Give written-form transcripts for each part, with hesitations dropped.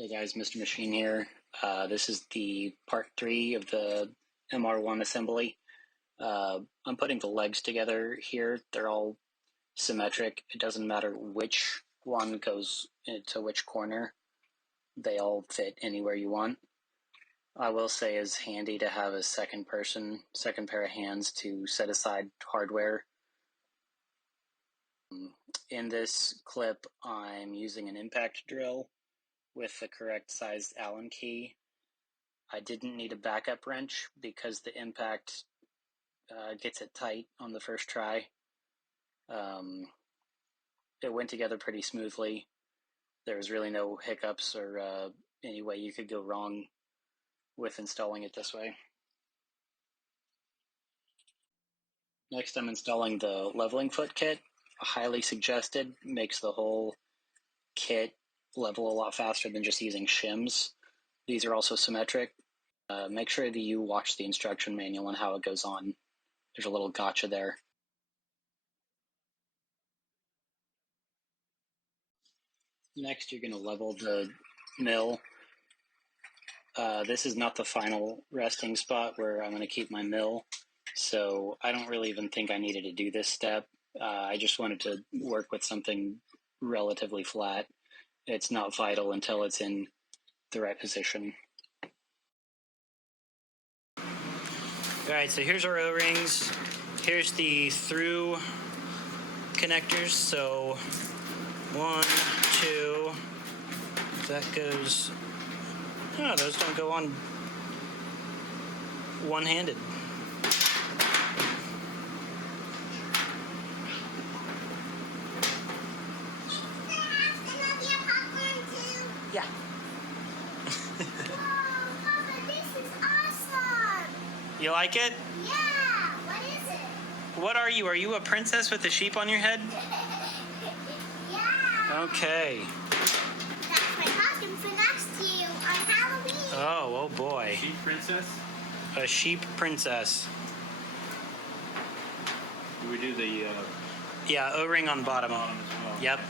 Hey guys, Mr. Machine here. This is the part 3 of the MR1 assembly. I'm putting the legs together here. They're all symmetric. It doesn't matter which one goes into which corner. They all fit anywhere you want. I will say it's handy to have a second pair of hands to set aside hardware. In this clip, I'm using an impact drill with the correct sized Allen key. I didn't need a backup wrench because the impact gets it tight on the first try. It went together pretty smoothly. There was really no hiccups or any way you could go wrong with installing it this way. Next, I'm installing the leveling foot kit. Highly suggested. Makes the whole kit level a lot faster than just using shims. These are also symmetric. Make sure that you watch the instruction manual and how it goes on. There's a little gotcha there. Next, you're going to level the mill. This is not the final resting spot where I'm going to keep my mill, so I don't really even think I needed to do this step. I just wanted to work with something relatively flat. It's not vital until it's in the right position. Alright, so here's our O-rings. Here's the through connectors. So 1, 2, that goes... Oh, those don't go on one-handed. Yeah. Whoa, Papa, this is awesome! You like it? Yeah! What is it? What are you? Are you a princess with a sheep on your head? Yeah! Okay. That's my costume for next year on Halloween. Oh boy. Sheep princess? A sheep princess. Do we do the Yeah, O-ring on bottom. bottom as well? Yep.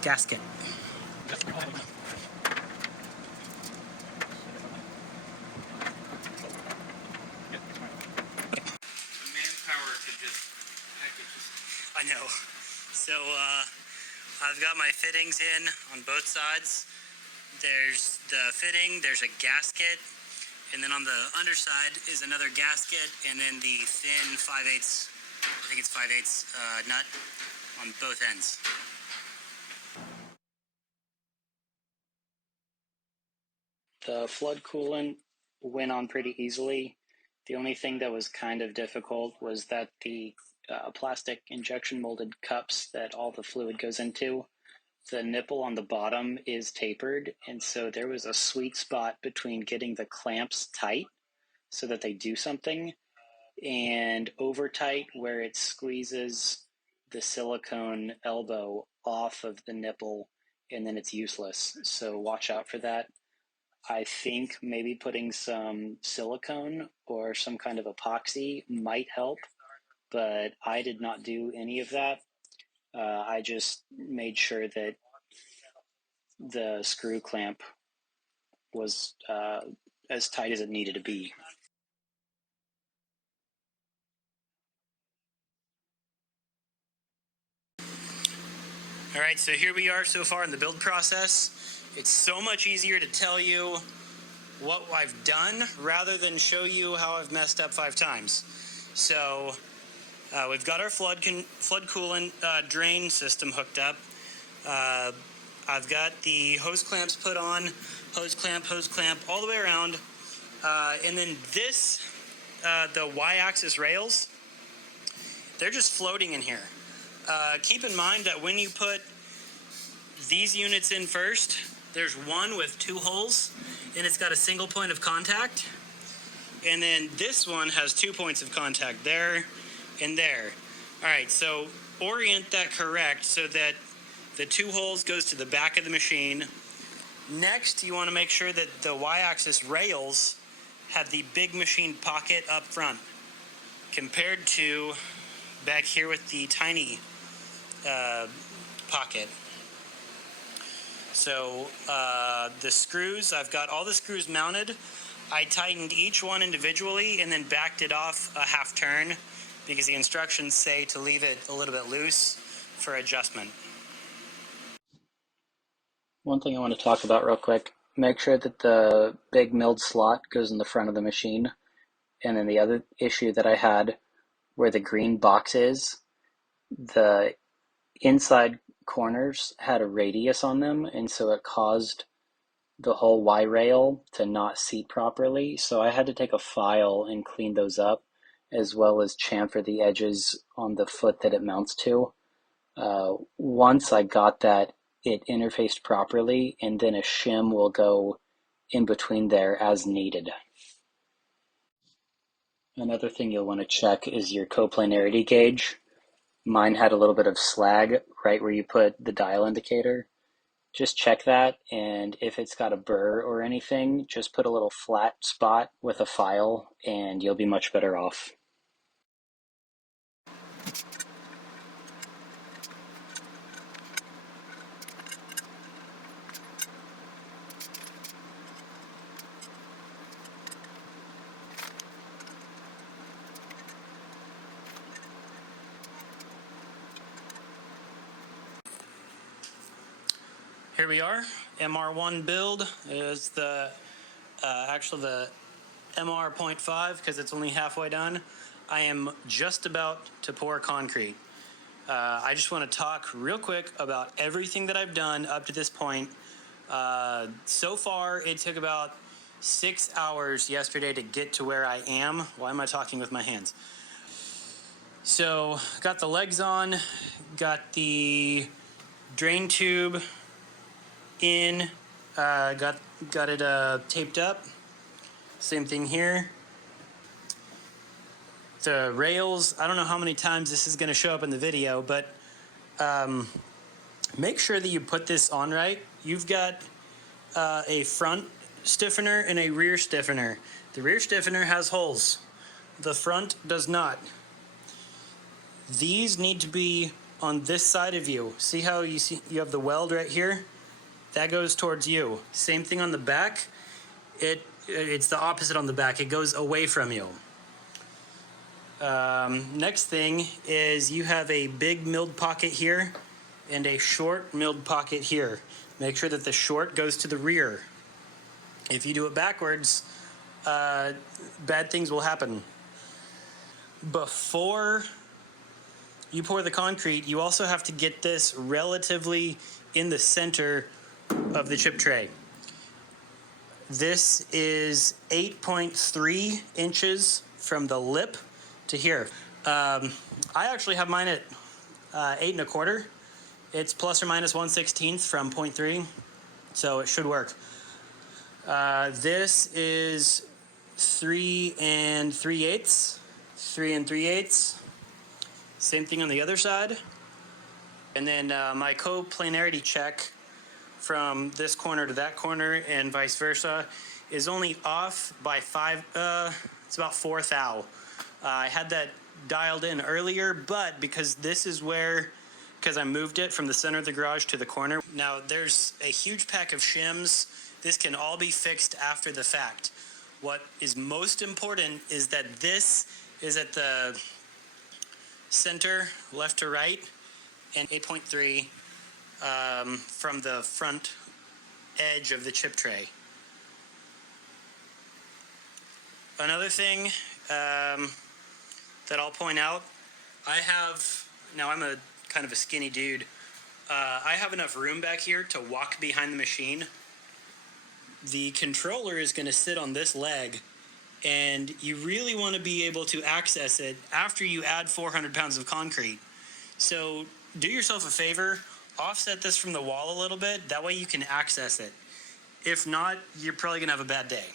Gasket. Manpower to just packages. I know. So I've got my fittings in on both sides. There's the fitting, there's a gasket, and then on the underside is another gasket, and then the thin 5/8, I think it's 5/8 nut on both ends. The flood coolant went on pretty easily. The only thing that was kind of difficult was that the plastic injection molded cups that all the fluid goes into, the nipple on the bottom is tapered, and so there was a sweet spot between getting the clamps tight so that they do something and over tight where it squeezes the silicone elbow off of the nipple and then it's useless. So watch out for that. I think maybe putting some silicone or some kind of epoxy might help, but I did not do any of that. I just made sure that the screw clamp was as tight as it needed to be. All right, so here we are so far in the build process. It's so much easier to tell you what I've done rather than show you how I've messed up 5 times. So we've got our flood coolant drain system hooked up. I've got the hose clamps put on, hose clamp, all the way around. And then this, the Y-axis rails, they're just floating in here. Keep in mind that when you put these units in first, there's one with 2 holes, and it's got a single point of contact. And then this one has 2 points of contact, there and there. All right, so orient that correct so that the 2 holes goes to the back of the machine. Next, you want to make sure that the y-axis rails have the big machine pocket up front compared to back here with the tiny pocket. So the screws, I've got all the screws mounted. I tightened each one individually and then backed it off a half turn because the instructions say to leave it a little bit loose for adjustment. One thing I want to talk about real quick, make sure that the big milled slot goes in the front of the machine. And then the other issue that I had where the green box is, the inside corners had a radius on them, and so it caused the whole Y rail to not seat properly. So I had to take a file and clean those up, as well as chamfer the edges on the foot that it mounts to. Once I got that, it interfaced properly, and then a shim will go in between there as needed. Another thing you'll want to check is your coplanarity gauge. Mine had a little bit of slag right where you put the dial indicator. Just check that, and if it's got a burr or anything, just put a little flat spot with a file and you'll be much better off. Here we are. MR1 build is the MR.5 because it's only halfway done. I am just about to pour concrete. I just want to talk real quick about everything that I've done up to this point. So far, it took about 6 hours yesterday to get to where I am. Why am I talking with my hands? So, got the legs on, got the drain tube in, got it taped up. Same thing here. The rails, I don't know how many times this is going to show up in the video, but make sure that you put this on right. You've got a front stiffener and a rear stiffener. The rear stiffener has holes. The front does not. These need to be on this side of you. See how you have the weld right here? That goes towards you. Same thing on the back. It's the opposite on the back. It goes away from you. Next thing is you have a big milled pocket here and a short milled pocket here. Make sure that the short goes to the rear. If you do it backwards, bad things will happen. Before you pour the concrete, you also have to get this relatively in the center of the chip tray. This is 8.3 inches from the lip to here. I actually have mine at 8 1/4. It's plus or minus 1/16 from 0.3, so it should work. This is 3 3/8. 3 3/8. Same thing on the other side. And then my coplanarity check from this corner to that corner and vice versa is only off by 5, it's about 4 thou. I had that dialed in earlier, but because I moved it from the center of the garage to the corner. Now there's a huge pack of shims. This can all be fixed after the fact. What is most important is that this is at the center, left to right, and 8.3 from the front edge of the chip tray. Another thing that I'll point out, I'm a kind of a skinny dude. I have enough room back here to walk behind the machine. The controller is going to sit on this leg, and you really want to be able to access it after you add 400 pounds of concrete. So do yourself a favor, offset this from the wall a little bit, that way you can access it. If not, you're probably going to have a bad day.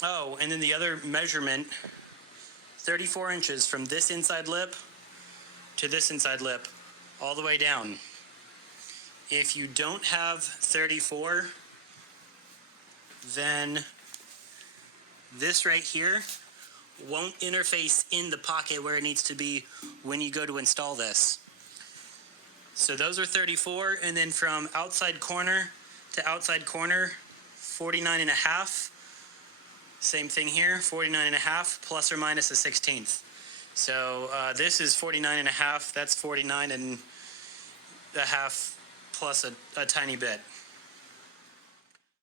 Oh, and then the other measurement 34 inches from this inside lip to this inside lip, all the way down. If you don't have 34, then this right here won't interface in the pocket where it needs to be when you go to install this. So those are 34, and then from outside corner to outside corner, 49 and a half. Same thing here, 49 and a half plus or minus a 16th. So this is 49 and a half, that's 49 and a half plus a tiny bit.